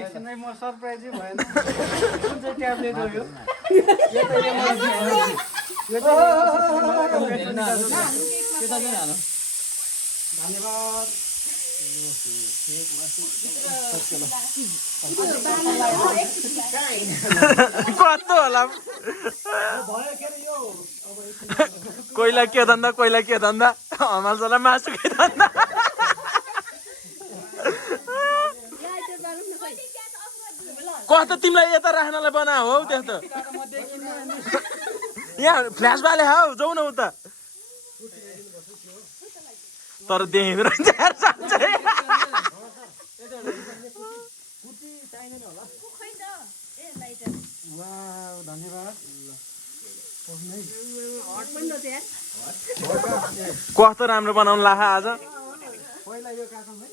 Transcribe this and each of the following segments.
एकछिनै म सरप्राइजै भएन कुन चाहिँ ट्याब्लेट हो यो धन्यवाद कस्तो होला कोइला के धन्दा कोइला के धन्दा हमालसलाई मासुकै धन्दा कस्तो तिमीलाई यता राख्नलाई बनाऊ हौ त्यस्तो यहाँ फ्ल्यास बाले हौ जाऊ न उता तर देखेको रहेछ धन्यवाद कस्तो राम्रो बनाउनु लाखा आज पहिला यो काटौँ है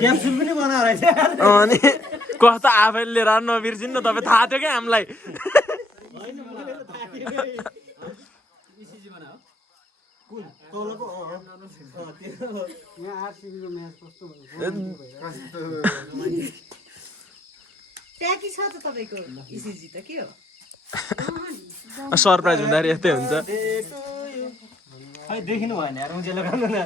क्याप्सुल पनि बनाएर अनि कस्तो आफैले लिएर नबिर्सिनु न तपाईँ थाहा थियो क्या हामीलाई सरप्राइज हुँदाखेरि यस्तै हुन्छ खै देखिनु भएन यार उज्यालो गर्नु न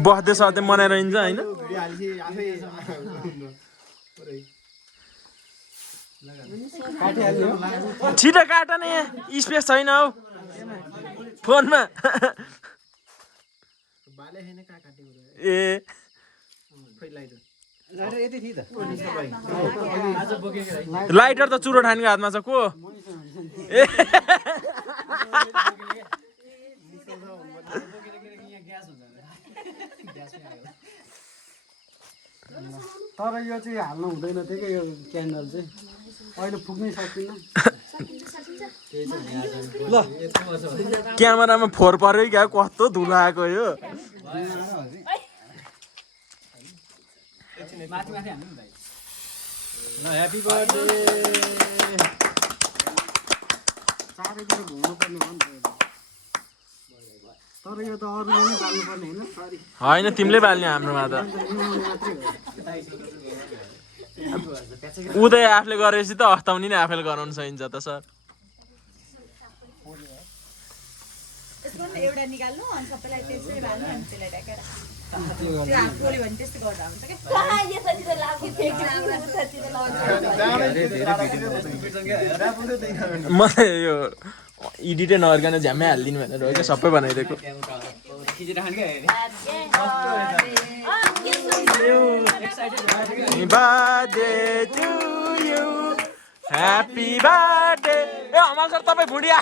बस्दै सधैँ मनाएर हिँड्छ होइन छिटो काट न यहाँ स्पेस छैन हौ फोनमा ए लाइटर त चुरो ठानीको हातमा छ को ए तर यो चाहिँ हाल्नु हुँदैन थियो क्या यो क्यान्डल चाहिँ अहिले फुक्नै सक्दिनँ ल क्यामेरामा फोहोर पर्यो क्या कस्तो धुलो आएको यो ह्याप्पी बर्थडे चारैतिर घुम्नु पर्ने हो नि त तर यो त अरूले नै बाल्नुपर्ने होइन होइन तिमीले बाल्ने हाम्रोमा त उदय आफूले गरेपछि त हस्ताउने नै आफैले गराउनु सकिन्छ त सर एउटा निकाल्नु अनि सबैलाई त्यसरी बाल्नु अनि त्यसलाई ढाकेर त्यो हात पोल्यो भने त्यस्तै गर्दा हुन्छ के यसरी लाग्यो मलाई यो एडिटै नगरिकन झ्याम्मै हालिदिनु भनेर हो क्या सबै बनाइदिएको ह्याप्पी बर्थडे ए हमाल सर तपाईँ बुढिया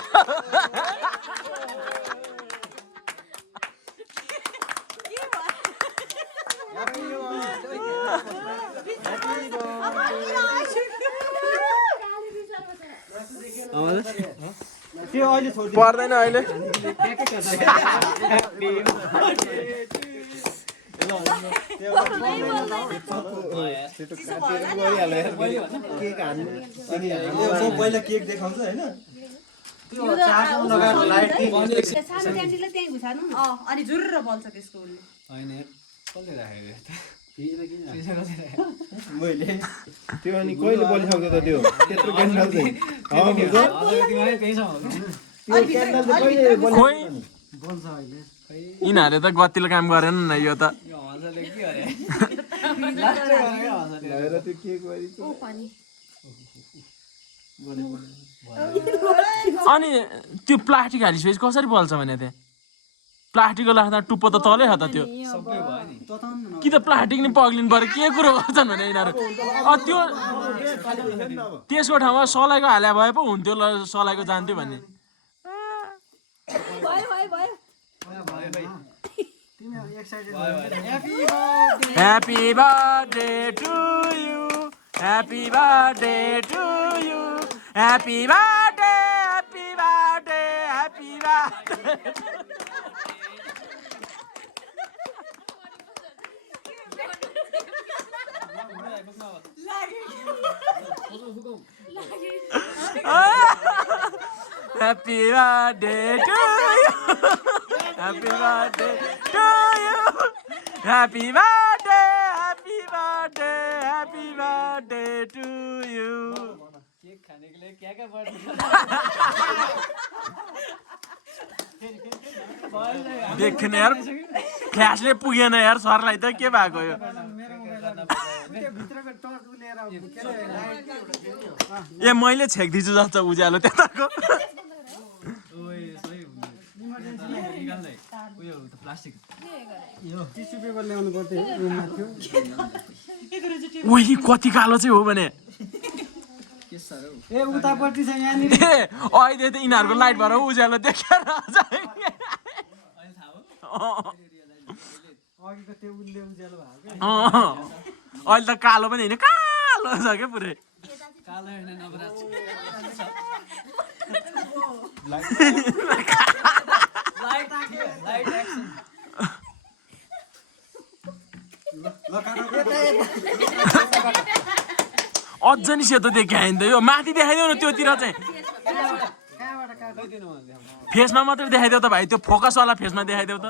त्यो अहिले पर्दैन अहिले पहिला केक देखाउँछ होइन अनि जुर्र बल्छ त्यसको मैले त्यो अनि कहिले बलिसक्यो त त्यो त्यत्रो क्यान्डल खोइ यिनीहरूले त गतिलो काम गरेन न यो त अनि त्यो प्लास्टिक हालिसकेपछि कसरी बल्छ भने त्यहाँ प्लास्टिकको लाग्दा टुप्पो त तलै हो त त्यो कि त प्लास्टिक नि पग्लिनु पर्यो के कुरो गर्छन् भने यिनीहरू त्यो त्यसको ठाउँमा सलाइको हाले भए पो हुन्थ्यो ल सलाइको जान्थ्यो भन्ने Happy birthday to you. Happy birthday to you. Happy birthday, happy birthday, happy birthday. Happy birthday to you. Happy birthday to you. Happy birthday, happy birthday, happy birthday to you. देख्ने यार फ्ल्यासले पुगेन यार सरलाई त के भएको यो ए मैले छेक्दिछु जस्तो उज्यालो त्यताको ओही कति कालो चाहिँ हो भने ए उतापट्टि छ यहाँनिर ए अहिले त यिनीहरूको लाइट भएर उज्यालो देखेर अघिको त्यो उल्ले उज्यालो भएको अहिले त कालो पनि होइन कालो छ क्या पुरै अझ नि सेतो देखायो नि त यो माथि देखाइदेऊ न त्योतिर चाहिँ फेसमा मात्रै देखाइदेऊ त भाइ त्यो फोकसवाला फेसमा देखाइदेऊ त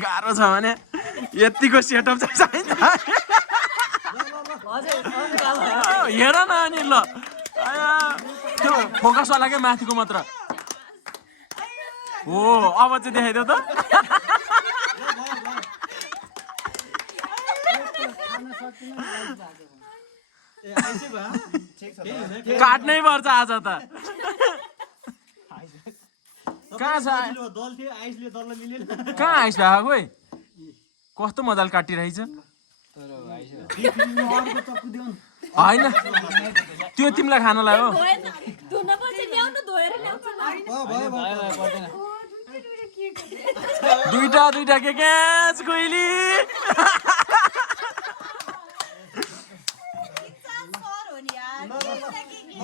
गाह्रो छ भने यतिको सेटअप चाहिँ चाहिन्छ हेर न अनि ल त्यो फोकसवालाकै माथिको मात्र हो अब चाहिँ देखाइदेऊ त काट्नै पर्छ आज त कहाँ छ कहाँ आइस भएको खोइ कस्तो मजाले काटिरहेछ होइन त्यो तिमीलाई खानलाई हो दुईटा के क्याच कोइली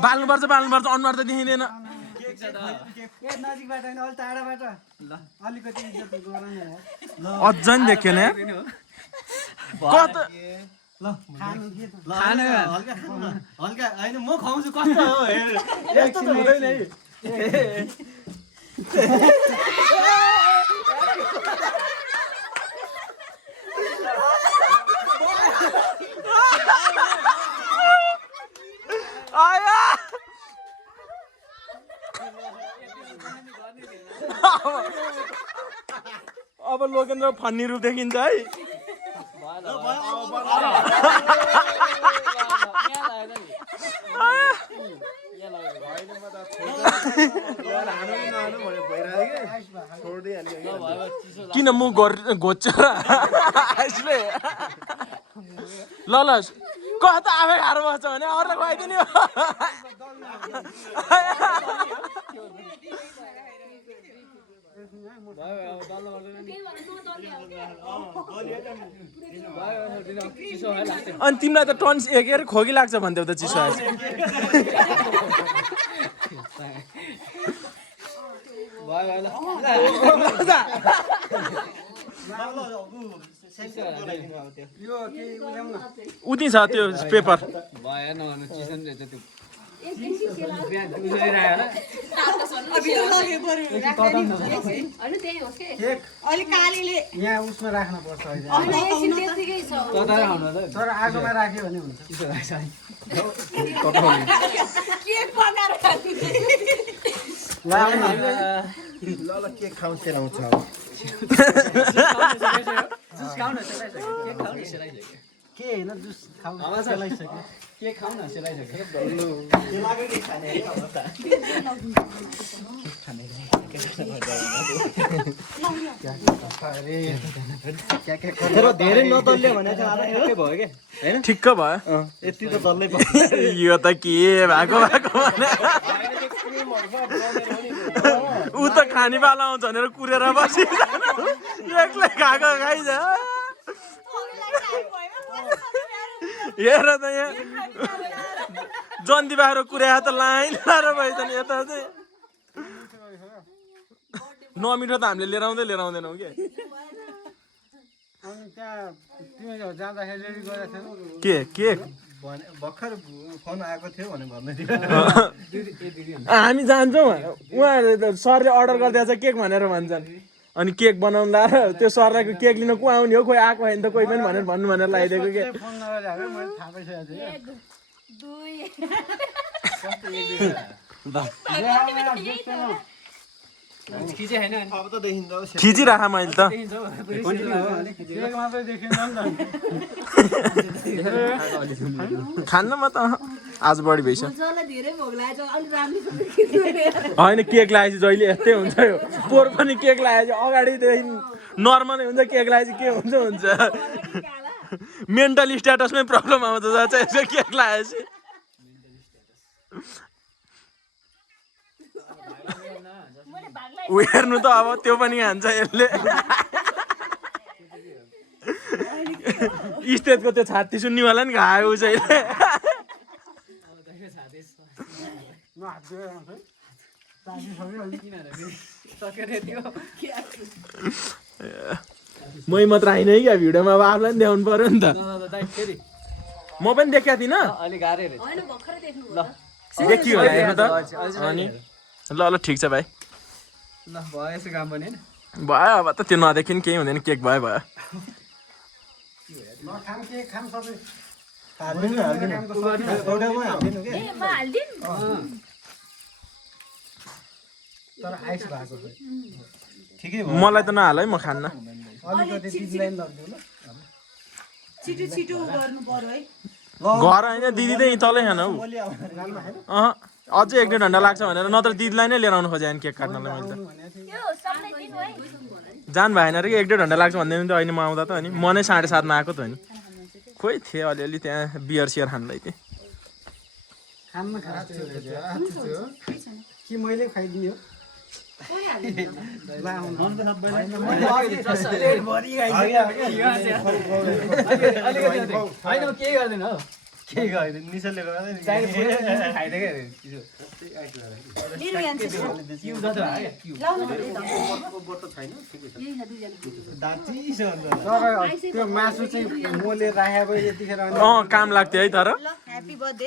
बाल्नुपर्छ अनुहार त देखिँदैन अझ नि देखेन हल्का होइन म खुवाउँछु कस्तो हो यस्तो त हुँदैन है अब लोकेन्द्र फन्नी रूप देखिन्छ है किन मुख घोच्छ यसले ल कता आफै गाह्रो बस्छ भने अरूलाई खुवाइदिने हो अनि तिमीलाई त टन्स के अरे खोकी लाग्छ भन्थ्यौ त चिसो आएछ उति छ त्यो पेपर यहाँ उसमा राख्न पर्छ तर आगोमा राख्यो भने हुन्छ ल केक खाउँ सेलाउँछ के होइन जुस खाइसक्यो के खाउँ न सेलाइसक्यो तर धेरै नतल्यो भने चाहिँ आधा ठ्याक्कै भयो के हैन ठिक्क भयो यति त डल्लै भयो यो त के भएको भने ऊ त खानेपाला आउँछ भनेर कुरेर बसी एक्लै खाएको खाइज हेर त यहाँ जन्ती बाहिर कुर्या त लाइन लाएर भएछ नि यता चाहिँ नमिठो त हामीले लिएर आउँदैनौँ कि अनि त्यहाँ तिमीहरू जाँदाखेरि रेडी गरेको थिएन के भने भर्खर फोन आएको थियो भने भन्दै थियो हामी जान्छौँ उहाँहरू त सरले अर्डर गरिदिएछ केक भनेर भन्छन् अनि केक बनाउनु लाएर त्यो सरलाई केक लिन को आउने हो कोही आएको होइन त कोही पनि भनेर भन्नु भनेर लगाइदिएको के फोन नगरेर मैले थाहा पाइसकेको थिएँ अब त देखिन्छ खिचिराख मैले त केक मात्रै देखिएन नि त खान्नमा त आज बढी भइसक्यो बुझ्नलाई धेरै भोग लागेछ अलिक राम्रो होइन केक लगाएपछि जहिले यस्तै हुन्छ यो पोहोर पनि केक लगाएपछि अगाडिदेखि नर्मलै हुन्छ केक लगाएपछि के हुन्छ मेन्टल स्ट्याटसमै प्रब्लम आउँछ चाहिँ यसो केक लगाएपछि ऊ हेर्नु त अब त्यो पनि खान्छ यसले स्टेजको त्यो छाती सुन्नेवाला नि खायो ऊ चाहिँ मै मात्र आइन है क्या भिडियोमा अब आफूलाई पनि देखाउनु पर्यो नि त म पनि देखाएको थिइनँ देखियो होला हेर्नु त अनि ल ठिक छ भाइ भयो अब त त्यो नदेखि केही हुँदैन केक भयो खाम सबै तर आइस भएको ठिकै मलाई त नहाल है म खान्न अलिकति दिदीलाई नि लगिदिउँ ल छिटो गर्नु पर्यो है घर होइन दिदी चाहिँ तलै खान हौ अझै 1-2 घन्टा लाग्छ भनेर नत्र दिदीलाई नै लिएर आउनु खोजेँ केक काट्नलाई मैले त जानु भएन अरे कि 1-2 घन्टा लाग्छ भन्दै त अहिले म आउँदा त अनि म नै 7:30मा आएको त नि खोइ थिएँ अलिअलि त्यहाँ बियर सियर खानलाई थिएँ खान्न कि मैले खाइदिने हो के गर्दैन निसले त्यो मासु चाहिँ मोले राखेको यतिखेर काम लाग्थ्यो है तर ह्यापी बर्थडे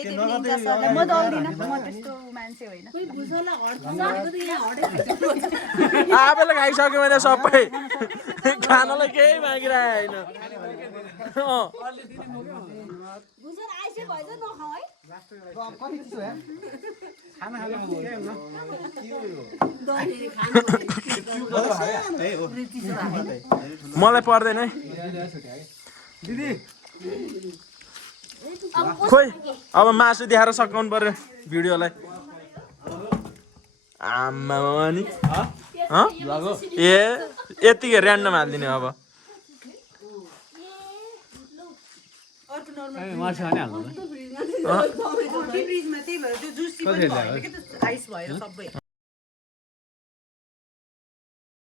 म त आउँदिनँ म त्यस्तो मान्छे होइन आफैले खाइसक्यो भने सबै खानलाई केही मागिरहेको मलाई पर्दैन है दिदी खोइ अब मासु देखाएर सकाउनु पर्यो भिडियोलाई आमा नि ए यतिकै ऱ्यान्डम हालिदिने अब फ्रिजमा त्यही भएर त्यो जुसी पनि भएन कि आइस भएर सबै